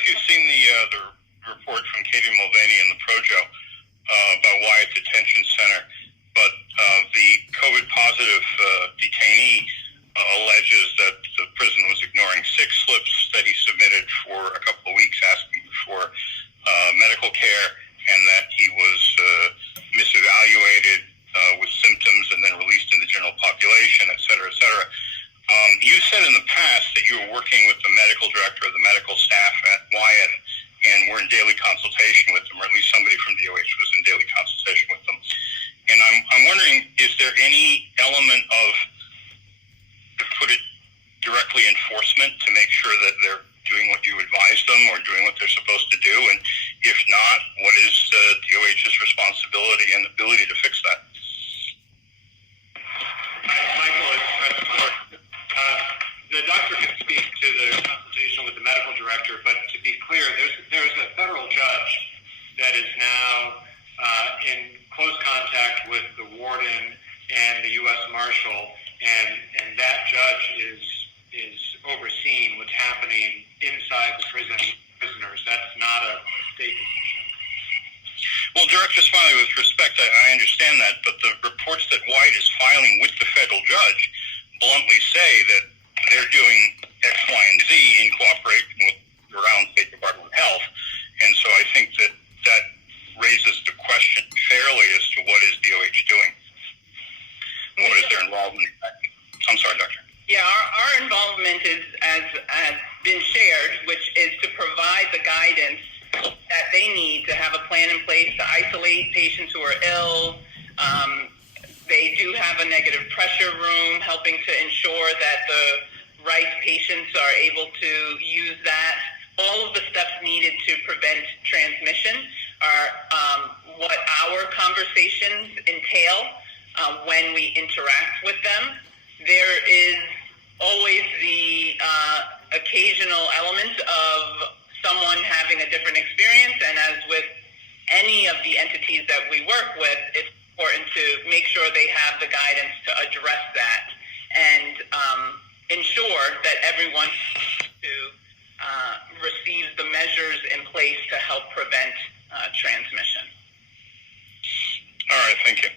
if you've seen the report from Katy Mulvaney and the ProJo about Wyatt Detention Center, but the COVID positive detainee alleges that the prison was ignoring 6 slips that he submitted for a couple of weeks asking for medical care, and that he was misevaluated with symptoms and then released in the general population, et cetera, et cetera. You said in the past that you were working with the medical director of the medical staff at Wyatt and were in daily consultation with them, or at least somebody from DOH was in daily consultation with them. And I'm wondering, is there any element of, to put it directly, enforcement to make sure that they're doing what you advise them or doing what they're supposed to do? And if not, what is DOH's responsibility and ability to fix that? Michael, the doctor can speak to the consultation with the medical director, but to be clear, there's a federal judge that is now in close contact with the warden and the U.S. Marshal, and that judge is overseeing what's happening inside the prisoners. That's not a state decision. Well, Director Smiley, with respect, I understand that, but the reports that Wyatt is filing with the federal judge bluntly say that they're doing X, Y, and Z in cooperation with the around State Department of Health. And so I think that raises the question fairly as to what is DOH doing? What is their involvement? I'm sorry, Doctor. Yeah, our involvement is, has been shared, which is to provide the guidance that they need to have a plan in place to isolate patients who are ill. They do have a negative pressure room, helping to ensure that the right patients are able to use that. All of the steps needed to prevent transmission are what our conversations entail when we interact with them. There is always the occasional element of someone having a different experience, and as with any of the entities that we work with, it's important to make sure they have the guidance to address that and ensure that everyone receives the measures in place to help prevent transmission. All right, thank you.